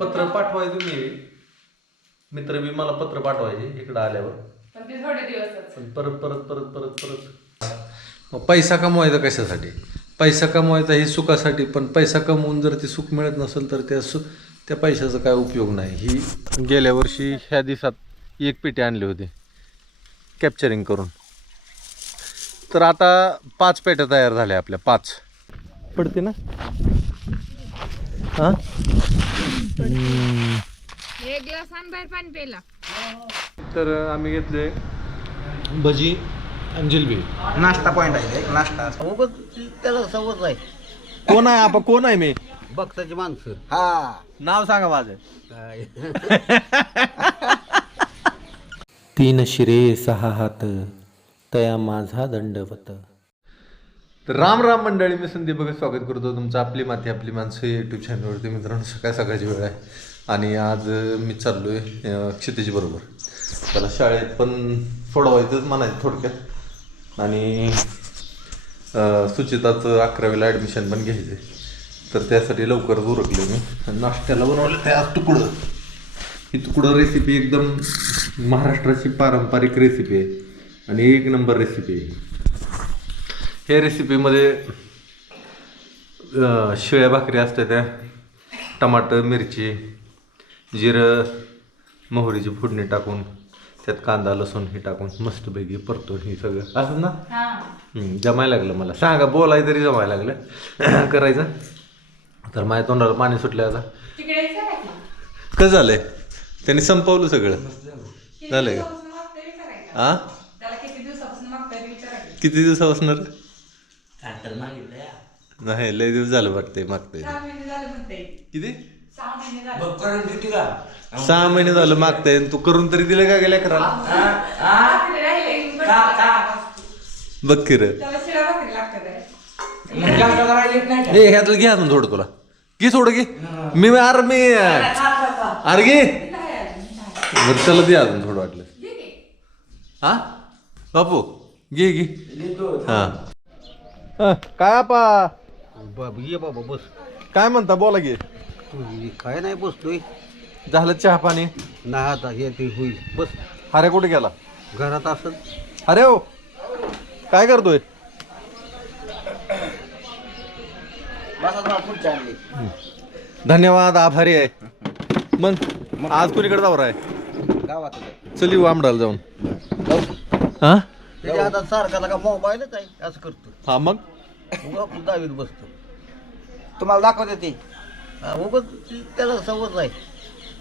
पत्र पाठवायचं मी. मित्र बी मला पत्र पाठवायचे इकडं आल्यावर. पण ते थोडे दिवसच. पण परत परत परत परत परत. मग पैसा कमवायचा कशासाठी? पैसा कमवायचा हे सुखासाठी पण पैसा कमवून जर ते सुख मिळत नसेल तर त्या सु त्या पैशाचा काय उपयोग नाही. ही गेल्या वर्षी ह्या दिवसात एक पेटी आणली होती. कॅप्चरिंग करून. तर आता पाच पेट्या तयार झाल्या आपल्या पाच. पडते ना? हां? एक ग्लास बाहेर पाणी तर आम्ही घेतले भजी आणि जिलबी. नाश्ता पॉइंट आहे एक नाश्ता. त्याला सवच आहे कोण आहे आपण? कोण आहे मी? भक्ताची माणसं. हा. नाव सांगा माझं. काय? तीन शिरे सहा हात तया माझा दंडवत. तर राम राम मंडळी मी संदीप बघा स्वागत करतो तुमचं आपली माती आपली माणसं यूट्यूब चॅनलवरती मित्रांनो सकाळ सकाळची वेळ आहे. आणि आज मी चाललो आहे क्षितिजी बरोबर. त्याला शाळेत पण सोडवायचंच म्हणायचं थोडक्यात. आणि सुचिताचं अकरावीला ॲडमिशन पण घ्यायचं तर त्यासाठी लवकरच उरकले मी. आणि नाश्त्याला बनवलं त्या आज तुकडं. ही तुकडं रेसिपी एकदम महाराष्ट्राची पारंपरिक रेसिपी आहे. आणि एक नंबर रेसिपी आहे ह्या रेसिपीमध्ये शिळ्या भाकरी असतात त्या. टमाटर मिरची जिरं मोहरीची फोडणी टाकून त्यात कांदा लसूण हे टाकून मस्तपैकी परतून हे सगळं. असं ना? हा. जमायला लागलं मला. सांगा बोलाय तरी जमायला लागलं. करायचं. तर माझ्या तोंडाला पाणी सुटलं आता. कसं झालंय? त्यांनी संपवलं सगळं. झालंय का. आ? त्याला किती दिवसापासून मागतोय ते विचारायचं. किती दिवसापासून रे? नाही लय दिवस झालं वाटतंय मागतंय. सहा महिने झाले म्हणते. किती? सहा महिने झाले. सहा महिने झालं मागताय तू करून तरी दिलं का गेल्या राहिले, पण बघ की रे. त्याला शिळ्या भाकरी लागतात आहे. ए ह्यातलं घे अजून थोडं तुला. घे थोडं घे. मी अरे मी. अरे घे. बरं त्याला दे अजून थोडं वाटलं. घे की. हा? बापू घे घे. हा. हा, काय आपा? बाबा ये बाबा बस. काय म्हणता बोला तू काय नाही बसतोय झालं चहा पाणी? नाही आता हे ते होईल. बस. अरे कुठे गेला? घरात असत अरे हो. काय करतोय? धन्यवाद आभारी आहे. मग आज कुणीकडे जावर आहे गावात चल येऊ आमडाला जाऊन. हा? त्याच्या हातात सारखा का मोबाईलच आहे असं करतो. हा मग? उगा आपण दहावीत बसतो. तुम्हाला दाखवते ते. उगत त्याला सवच आहे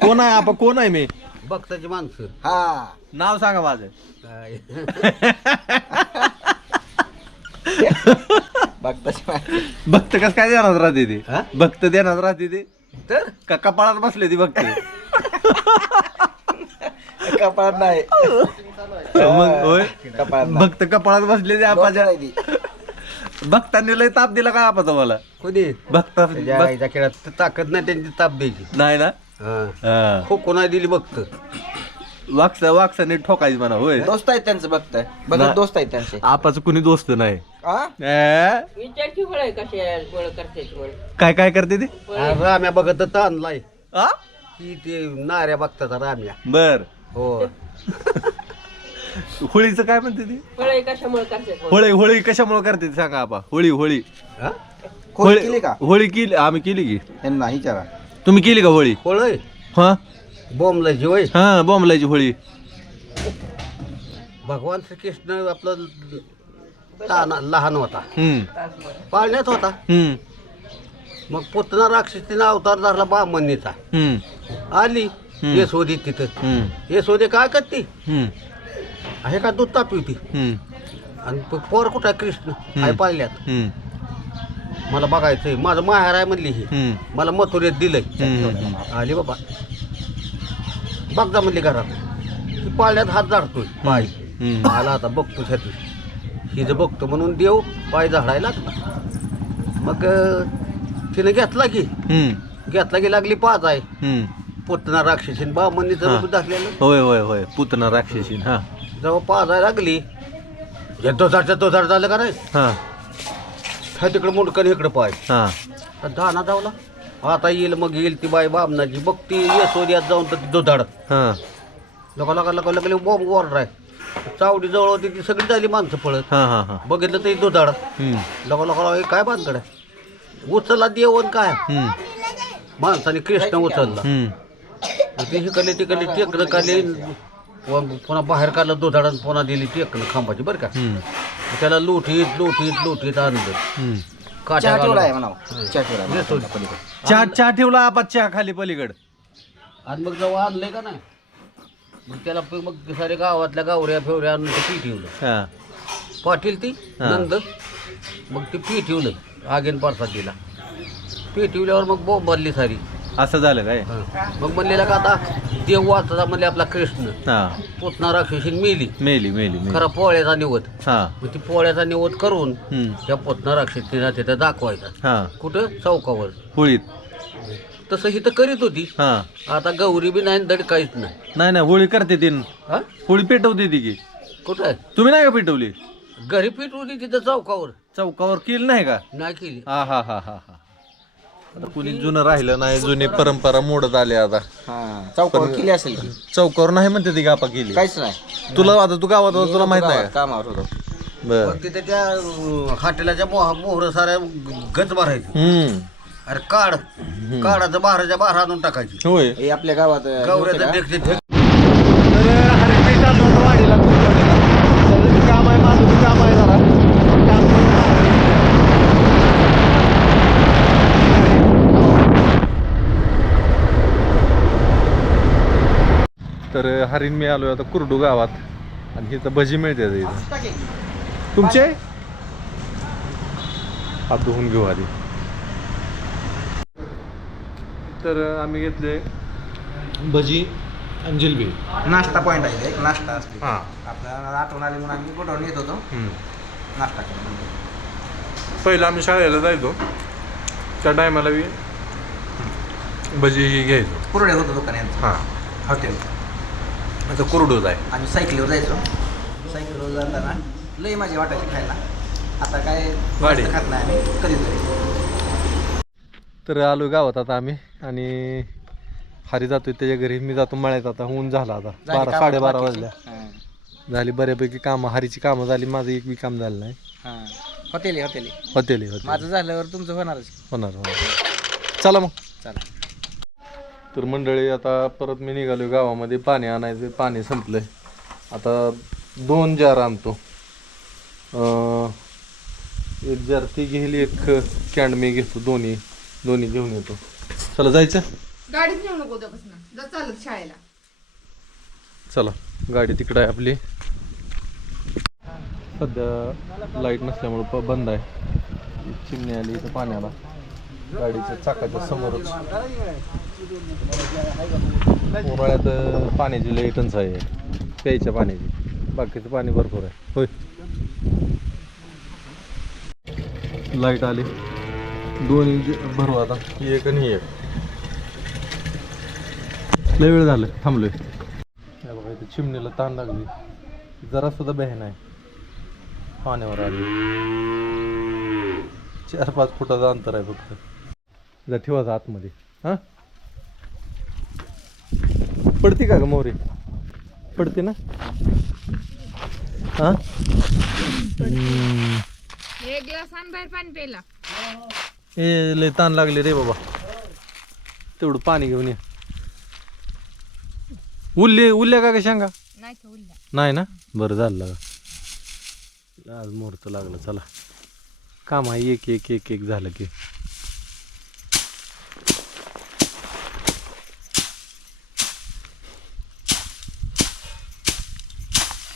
कोण आहे आपण? कोण आहे मी? भक्ताची माणसं. हा. नाव सांगा माझं. काय? भक्त कस काय देणार राहते ती? हा? भक्त देणार राहते ती? तर? का कपाळात बसले ती भक्त? कपाळात नाही. मग होय. कपाळात नाही. भक्त कपाळात बसले ते आपाच्या भक्तांनी लय ताप दिला काय आपा तुम्हाला कोणी भक्त त्याच्या आईच्या खेळात ताकद नाही त्यांची ताप द्यायची. नाही ना? हा. हा. खो कोणा दिली बघत वाक्सा वाक्साने ठोकायची म्हणा होय. दोस्त आहेत त्यांचं बघताय बघत दोस्त आहेत त्यांचे. आपाचं कुणी दोस्त नाही. आ? ए? विचारची फळ कशी फळ करते काय काय करते ती? राम्या बघत तर आणलाय. आ? की ते नाऱ्या बघतात राम्या. बर. हो. होळीचं काय म्हणते ती? फळ कशामुळे करते होळी होळी कशामुळे करते ती सांगा आपा होळी होळी. हा? केली का? होळी केली आम्ही केली की. त्यांना विचारा. तुम्ही केली का होळी? होळय हा? बॉम्बलाची होय हा बॉम्बलाची होळी. भगवान श्रीकृष्ण आपलं ताना लहान होता. हम्म. पाळण्यात होता. हम्म. मग पुतना राक्षसीचा अवतार धरला बामणीचा. हम्म. आली. हम्म. यशोदी तिथं. हम्म. यशोदी काय करते? आहे का दूध तापवती? हम्म. आणि पोर कुठं आहे? कृष्ण. आहे पाळल्यात हम्म. मला बघायचंय माझं माहेर आहे म्हणली ही. मला मथुरेत दिलंय. आली बाबा. बघ जा म्हणली घरात. ती पाळण्यात हात झाडतोय. पाय. आला आता बघतो छाती हिचं बघतो म्हणून देव पाय झाडायला लागला. मग तिने घेतला की. घेतला की लागली पाच आहे. पुतना राक्षसीन बामणीचं हा. रूप दाखलेलं होय होय होय. पुतना राक्षसी हा. जेव्हा पाजाय लागली हे दोधारच्या दोधार झालं का रे? हा. हा तिकडं मुंडकन इकडं पाय. हा. तर दाना धावला आता येईल मग येईल ती बाई बामणाची. बघ ती यशोर्यात जाऊन तर ती दुधाड हां. लोका लोका लोका लगले बॉम्ब ऑर्डर आहे. चावडी जवळ होती ती सगळी झाली माणसं पळत. हां हां हां. बघितलं तरी दुधाड हम्म, लोका लोका काय बांधकड आहे? उचलला देवन काय? हम्म, माणसाने कृष्ण उचलला. हम्म. ती हिकडली तिकडली टेकलं काढली व पुन्हा बाहेर काढलं दुधाडन पुन्हा दिली टेकलं खांबाची बरं का? त्याला लुटीत लुटीत लुटीत आणलं. चहा ठेवला आहे चहा ठेवला आहे. पलीकडे. चहा चहा ठेवला आपण चहा खाली पलीकड. आणि मग जेव्हा आणलंय का नाही? मग त्याला प- मग सारे गावातल्या गावऱ्या फेवऱ्या आणून ते पी ठेवलं. हां. पाटील ती. नंद मग ती पी ठेवलं आगेन पारसात दिला. पी ठेवल्यावर मग बोंब भरली सारी. असं झालं काय? मग म्हणलेला का आता देव वाचला म्हणले आपला कृष्ण. हां. पुतना राक्षसीन मेली. मेली मेली मेली. खरा पोळ्याचा निवत हां. मग ती पोळ्याचा निवत करून हम्म, त्या पुतना राक्षसीला तिथं दाखवायचा. हां. कुठं? चौकावर. होळीत. तसं ही तर करीत होती. हां. आता गौरी बी नाही दड काहीच नाही. नाही नाही होळी करते ती हा? होळी पेटवते ती की. कुठं? आहे तुम्ही नाही का पेटवली? घरी पीठ होती तिथं चौकावर? चौकावर केली नाही का? नाही केली. हा हा हा हा हा. आता कुणी जुनं राहिलं नाही जुनी परंपरा मोडत आली आता. हा. चौकावर केली असेल की? चौकावर नाही म्हणते ती गापा केली. काहीच नाही. तुला आता तू गावात होता, तुला माहीत नाही कामावर होतो. बर. तिथे त्या अं, हाटेलाच्या मोह मोहर साऱ्या गच भरायची. हम्म. अरे काढ. काढाचं बाहेरच्या बाहेर आणून टाकायची. होय. हे आपल्या गावात नव्हते का? ढेक काम आहे माझं बी काम आहे जरा काम तर हरिण मी आलोय आता कुरडू गावात. आणि इथं भजी मिळते इथं. तुमचे? हात धुवून घेऊ आधी. तर आम्ही घेतले भजी आणि जिलबी. नाश्ता पॉईंट आहे एक नाश्ता असते. हां. आपल्याला आठवण आली म्हणून आम्ही कुठून येत होतो. नाश्ता करून पहिलं आम्ही शाळेला जायचो. त्या टायमाला बी भजी ही घ्यायचो. कुरडे होतं दुकान यांचं हां. हॉटेल. आता कुरडूच आहे आम्ही सायकलीवर जायचो. सायकलीवर जाताना लई माझी वाटायची खायला. आता काय. जास्त खात नाही आम्ही कधीतरी. तर आलो गावात आता आम्ही आणि हरी जातोय त्याच्या घरी. मी जातो मळ्यात आता ऊन झाला आता. बारा साडेबारा? वाजल्या. झाली बऱ्यापैकी कामं. हरीची कामं झाली माझं एक बी काम झालं नाही. हां. हॉटेल हॉटेल होते माझं झाल्यावर तुमचं होणारच. होणार होणार. चला मग. चला. तर मंडळी आता परत मी निघालो गावामध्ये. पाणी आणायचं पाणी संपलंय. आता दोन जार आणतो. अं, एक जार ती घेईल एक कॅन्ड मी घेतो. दोन्ही दोन्ही घेऊन येतो. चला जायचं? गाडीच नेऊ नको उद्यापासून. जा चालत शाळेला. चला गाडी तिकडं आहे आपली. सध्या लाइट नसल्यामुळं प बंद आहे. चिमणी आली इथं पाण्याला. गाडीच्या चाकाच्या समोरच. उन्हाळ्यात पाण्याची लई टंचाई आहे. प्यायच्या पाण्याची. बाकीचं पाणी भरपूर आहे. होय. लाइट आली. दोन जे- भरू आता. एक आणि एक. लय वेळ झालं. थांबलोय. बघा इथे चिमणीला ताण लागली. जरा सुद्धा बहन आहे पाण्यावर आली. चार पाच फुटाचं अंतर आहे फक्त. जर ठेवायचं आतमध्ये. हां? पडते का ग मोरी पडते ना? हां. एक ग्लास आण बाहेर पाणी प्यायला. ए लय ताण लागले रे बाबा. तेवढं पाणी घेऊन ये. उरले उरल्या का ग शेंगा? नाही का उरल्या? नाही ना? बरं झालं लागा. आज मुहूर्त लागलं चला. काम आहे एक एक एक एक झालं की.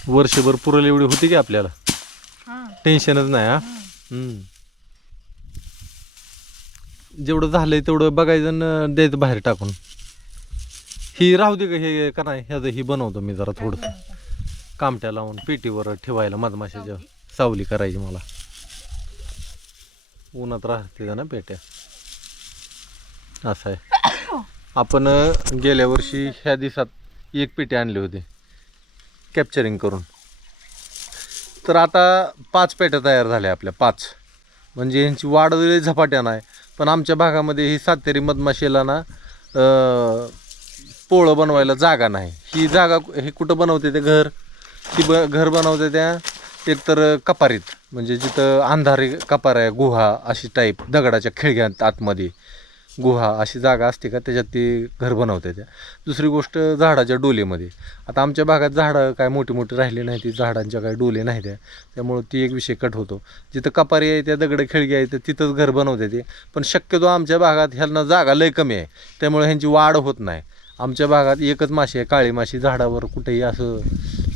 वर्षभर पुरेल एवढी होती की आपल्याला? हा. टेन्शनच नाही हा? हम्म. जेवढं झालंय तेवढं बघायचं आणि द्यायचं बाहेर टाकून. ही राहू दे का हे का नाही ह्याचं ही बनवतो मी जरा थोडं. कामट्या लावून पेटीवर ठेवायला मधमाशाच्या सावली. करायची मला. उन्हात राहते ना पेट्या. असं आहे. आपण अं, गेल्या वर्षी ह्या दिवसात एक पेटी आणली होती. कॅप्चरिंग करून. तर आता पाच पेट्या तयार झाल्या आपल्या पाच. म्हणजे यांची वाढ झपाट्यानं आहे. पण आमच्या भागामध्ये ही सातेरी मधमाशीला ना पोळं बनवायला जागा नाही. ही जागा हे कुठं बनवते ते घर? ती ब घर बनवते त्या एकतर कपारीत. म्हणजे जिथं अंधारी कपार आहे गुहा अशी टाईप दगडाच्या खिळग्यात आतमध्ये. गुहा अशी जागा असते का त्याच्यात ती घर बनवते त्या. दुसरी गोष्ट झाडाच्या डोलेमध्ये. आता आमच्या भागात झाडं काय मोठी मोठी राहिली नाही ती झाडांच्या काय डोले नाही त्या. त्यामुळं ती एक विषय कट होतो. जिथं कपारी आहे त्या दगड खिळगी आहे तर तिथंच घर बनवते ते. पण शक्यतो आमच्या भागात ह्यांना जागा लय कमी आहे. त्यामुळे ह्यांची वाढ होत नाही. आमच्या भागात एकच माशी आहे काळी माशी. झाडावर कुठेही असं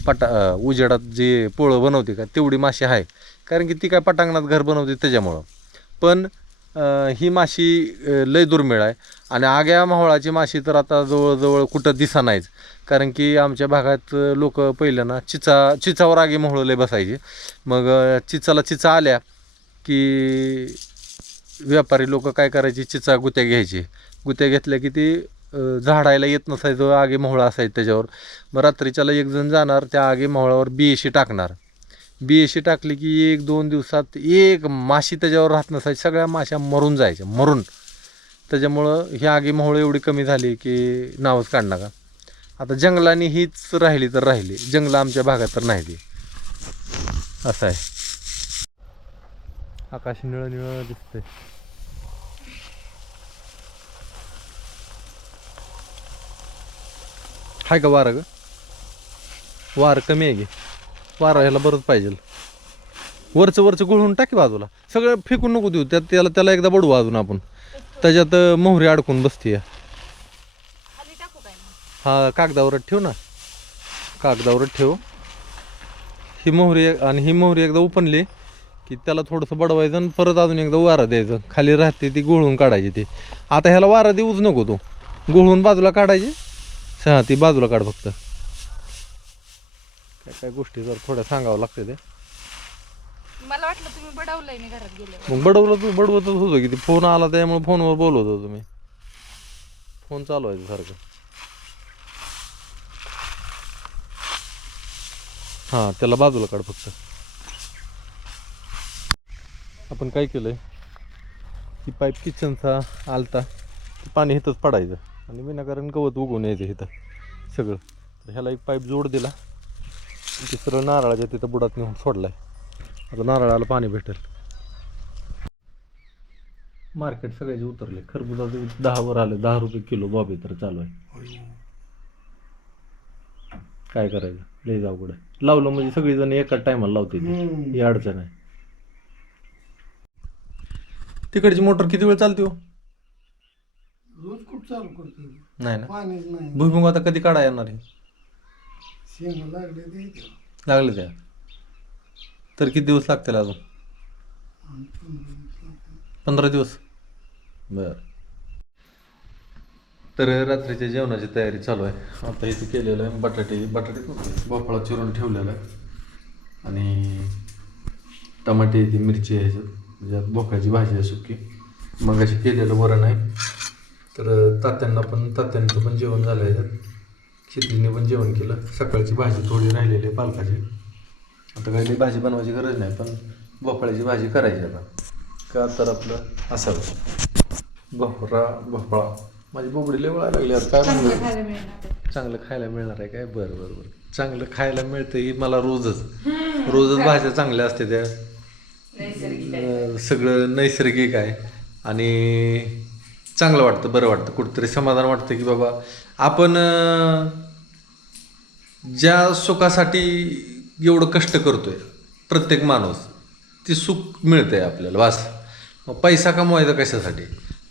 पटा उजेडात जे पोळं बनवते का तेवढी माशी आहे. कारण की ती काय पटांगणात घर बनवते त्याच्यामुळं. पण ही माशी लय दुर्मिळ आहे. आणि आग्या मावळाची माशी तर आता जवळजवळ कुठं दिसा नाहीच कारण की आमच्या भागात लोक पहिलं ना चिचा चिचावर आगे मोहळं लय बसायचे. मग चिचाला चिचा आल्या की व्यापारी लोक काय करायची? चिचा गुत्या घ्यायची. गुत्या घेतल्या की ती झाडायला येत नसायचं आगे मोहळा असायचं त्याच्यावर. मग रात्रीच्याला एक जण जाणार त्या आगे मोहळावर बियेशी टाकणार. बियेशी टाकली की एक दोन दिवसात एक माशी त्याच्यावर राहत नसायची. सगळ्या माश्या मरून जायच्या मरून. त्याच्यामुळं ही आगी मोहळं एवढी कमी झाली की नावच काढ नका. आता जंगलाने हीच राहिली तर राहिली जंगलं आमच्या भागात तर नाही ती. असं आहे. आकाश निळं निळं दिसतंय. हाय का वारं ग? वारं कमी आहे की? वारं ह्याला बरंच पाहिजे. वरचं वरचं गुळून टाकी बाजूला. सगळं फेकून नको देऊ. त्यात त्याला त्याला एकदा बडवू अजून आपण. त्याच्यात मोहरी अडकून बसते हा कागदावर ठेव ना. कागदावर ठेव. ही मोहरी आणि ही मोहरी एकदा उपनली की त्याला थोडंसं बडवायचं आणि परत अजून एकदा वारा द्यायचं. खाली राहते ती गुळून काढायची ती. आता ह्याला वारा देऊच नको तो. गुळून बाजूला काढायची. हा ती बाजूला काढ फक्त. काय काय गोष्टी जर थोड्या सांगावं लागते ते. मला वाटलं तुम्ही बडवलंय मी घरात गेले. मग बडवलं तू बडवतच होतो की ते फोन आला त्यामुळे फोनवर बोलवत होतो तुम्ही फोन चालू आहे सारखं. हां त्याला बाजूला काढ फक्त. आपण काय केलंय? की पाईप किचनचा आलता. ते पाणी इथंच पडायचं. आणि विनाकारण गवत उगवून यायचं इथं. सगळं. तर ह्याला एक पाईप जोड दिला. ते सरळ नारळाच्या तिथं बुडात नेऊन सोडलाय. आता नारळाला पाणी भेटेल. मार्केट सगळ्याचे उतरले. खरबुजाचे दहावर आले. दहा रुपये किलो बॉबी तर चालू आहे. काय करायचं? लय अवघड आहे. लावलं म्हणजे सगळीजण एकाच टायमाला लावते. ही अडचण आहे. तिकडची मोटर किती वेळ चालते हो? रोज खूप चालू करतो नाही ना. पाणीच नाही. भुईमुग आता कधी काढा येणार आहे? शेंग लागले ते इथे. लागले त्या? तर किती दिवस लागतील अजून? पंधरा दिवस बर. तर रात्रीच्या जेवणाची तयारी चालू आहे. आता इथे केलेलं आहे बटाटे बटाटे भोपळा चिरून ठेवलेला आहे. आणि टमाटे ती मिरची आहे ह्याच्यात. म्हणजे भोकाची भाजी आहे सुकी. मग अशी केलेलं वरण आहे. तर तात्यांना पण तात्यांचं पण जेवण झालं आहे. ह्याच्यात शेतीने पण जेवण केलं. सकाळची भाजी थोडी राहिलेली आहे पालकाची. आता काही भाजी बनवायची गरज नाही पण भोपळ्याची भाजी करायची आता. का तर आपलं असावं. भोपळा भोपळा. माझी बोबडी लय वळायला लागली आता. काय म्हणलं? चांगलं खायला मिळणार आहे काय? बरं बरं बरं. चांगलं खायला मिळतं ही मला रोजच. रोजच भाज्या चांगल्या असते त्या. सगळं नैसर्गिक आहे. आणि चांगलं वाटतं बरं वाटतं कुठंतरी समाधान वाटतं की बाबा आपण ज्या सुखासाठी एवढं कष्ट करतोय प्रत्येक माणूस ते सुख मिळतंय आपल्याला वास मग पैसा कमवायचा कशासाठी?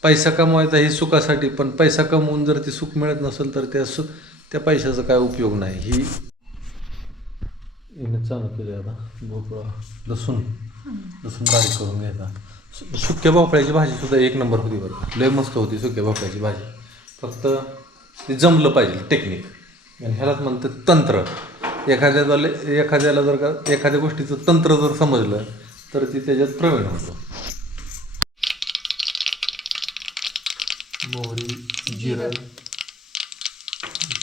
पैसा कमवायचा हे सुखासाठी पण पैसा कमवून जर ते सुख मिळत नसेल तर त्या सु त्या पैशाचा काय उपयोग नाही. ही हिने चालू केली आता भोपळा लसूण. लसूण बारीक करून घ्यायचा. सुक्या भोपळ्याची भाजी सुद्धा एक नंबर होती बरं. लय मस्त होती सुक्या भोपळ्याची भाजी. फक्त ते जमलं पाहिजे टेक्निक आणि ह्यालाच म्हणते तंत्र. एखाद्याला एखाद्याला जर का एखाद्या गोष्टीचं तंत्र जर समजलं तर ती त्याच्यात प्रवीण होतो. मोहरी जिरं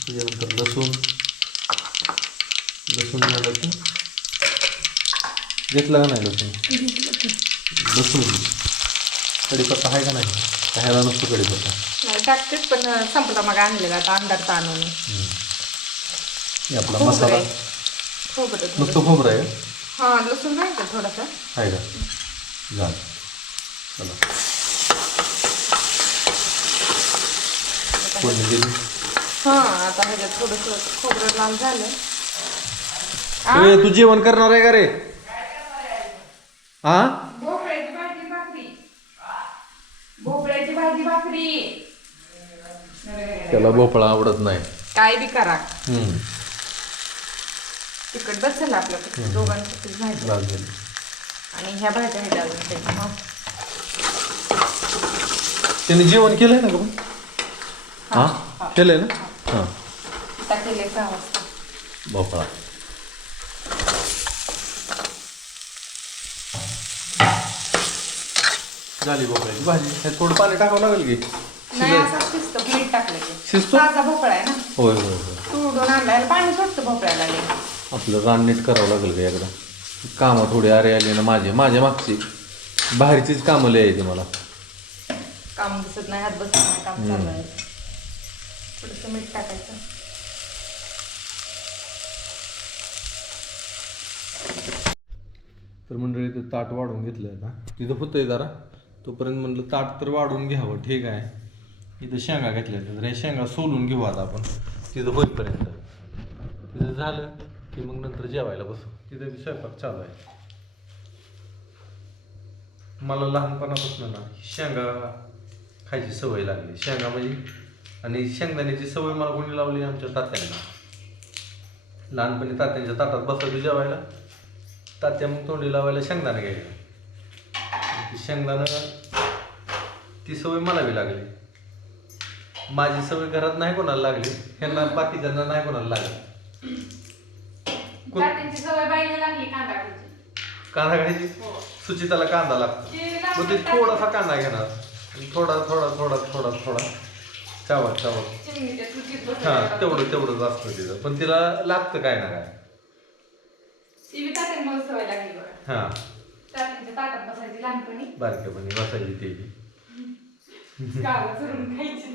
त्याच्यानंतर लसूण. लसूण झालं की घेतला का नाही लसूण? लसूण कढीपत्ता आहे का नाही? ह्याला नुसतं कढीपत्ता नाही टाकतेच पण संपला मग आणलेला आता अंधार आणून हे आपला मसाला. खोबरं थोडं. नुसतं खोबरं आहे? हा लसूण नाही का थोडासा? आहे का? झालं चला. फोडणी दिली. हा आता ह्याच्यात थोडस खोबरं लाल झालं. ए, तू जेवण करणार आहे का रे? हा भोपळ्याची भाजी भाकरी भाकरी. त्याला भोपळा आवडत नाही. काय बी करा. तिकट बसेल आपल्याकडे दोघांसाठी भाजी. लाल झाली. आणि ह्या भाज्या ह्याच्या अजून त्याने जेवण केलंय ना का पण हा? केलंय ना? हा. टाकलेले सहा वाजता. भोपळा. झाली भोपळ्याची. भाजी. ह्यात थोडं पाणी टाकावं लागेल की? नाही असं शिजतं. मीठ टाकलं की. शिजतो? ताजा भोपळा आहे ना? होय होय होय. तुडून आणलाय. पाणी सुटतं भोपळ्याला लई. आपलं रान नीट करावं लागेल का एकदा? कामं थोडी अरे आली ना माझे. माझ्या मागची. बाहेरचीच कामं लय येते मला. काम दिसत नाही. हात बसत नाही. काम चालू आहे. थोडंसं मीठ टाकायचं. तर मंडळी ते ताट वाढून घेतलं आता. तिथं होतंय जरा. तोपर्यंत म्हणलं ताट तर वाढून घ्यावं ठीक आहे. इथं शेंगा घेतल्या तर हे शेंगा सोलून घेऊ आता आपण. तिथं होईपर्यंत. तिथं झालं की मग नंतर जेवायला बसू. तिथं बी स्वयंपाक चालू आहे. मला लहानपणापासून ना शेंगा खायची सवय लागली. शेंगा म्हणजे आणि शेंगदाण्याची सवय मला कोणी लावली आमच्या तात्यांना. लहानपणी तात्यांच्या ताटात बसायचं जेवायला. तात्या मग तोंडी लावायला शेंगदाणा घ्यायला. ती शेंगदाणं ती सवय मला बी लागली. माझी सवय घरात नाही कोणाला लागली ह्यांना बाकीच्यांना नाही कोणाला लागली. कोण- त्यांची सवय बाईला लागली कांदा खायची कांदा खायची सुचिताला कांदा लागतो. मग ते थोडासा कांदा घेणार. आणि थोडा थोडा थोडा थोडा थोडा. चावत चावत चिमणीच्या हा तेवढं तेवढंच असतं तिथं पण तिला लागतं काय ना काय. ती बी तात्यांमुळे सवय लागली बघा. हा. ताटात बसायची लहानपणी. बारक्यापणी बसायची ते. गावात खायची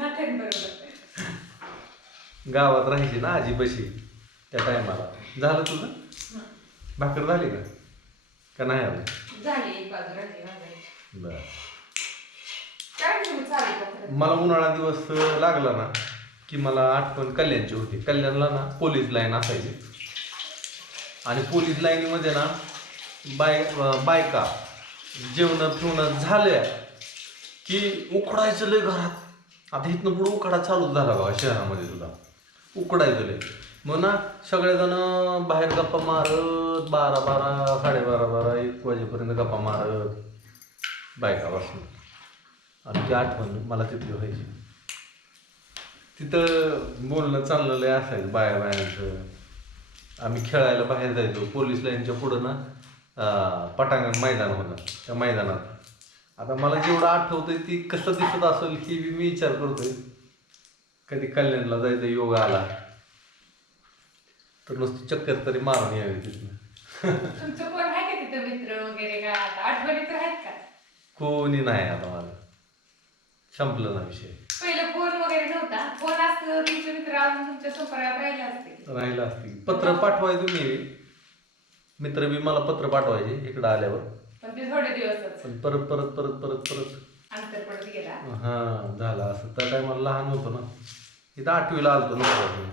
गावात राहायची ना आजी बशी त्या टायमाला. झालं तुझं? भाकर झाली का? का नाही आलं? झाली एक बाजू राहिली भाजायची. बरं. काय तुम्ही चालू का मला उन्हाळा दिवस लागला ना की मला आठवण कल्याणची होती. कल्याणला ना पोलीस लाईन असायची. आणि पोलीस लाईनीमध्ये ना बाय बायका जेवणात फिवणं झाल्या की उकडायचं लय घरात. आता इथनं पुढं उकडा चालूच झाला बाबा शहरामध्ये सुद्धा. उकडायचं लय. मग ना सगळेजण बाहेर गप्पा मारत बारा बारा साडेबारा बारा एक वाजेपर्यंत गप्पा मारत बायकापासून. आणि ती आठवण मला तिथली व्हायची. तिथं बोलणं चाललं लय असायचं बाया बायांचं. आम्ही खेळायला बाहेर जायचो पोलीस लाईनच्या पुढं ना पटांगण मैदान होतं त्या मैदानात. आता मला जेवढं आठवतंय ती कसं दिसत असेल ही बी मी विचार करतोय. कधी कल्याणला जायचं योग आला तर नुसती चक्कर तरी मारून यावी तिथनं. तुमचं कोण आहे का तिथं मित्र वगैरे का? आता आठवणी तर आहेत का? कोणी नाही आता मला संपलं ना विषय. पहिलं फोन वगैरे नव्हता. फोन असतं तुमचे मित्र अजून तुमच्या संपर्कात राहिले असते राहिलं पत्र पाठवाय तुम्ही मित्र बी मला पत्र पाठवायचे इकडं आल्यावर. पण ते थोडे दिवसच. पण परत परत परत परत परत. अंतर पडत गेला. हां झालं असं. त्या टायमाला लहान होतो ना. इथं आठवीला आलतो नको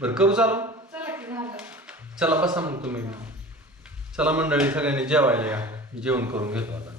बरं करू चालू? चला की झालं. चला बसा मग तुम्ही. चला मंडळी सगळ्यांनी जेवायला या. जेवण करून घेतो आता.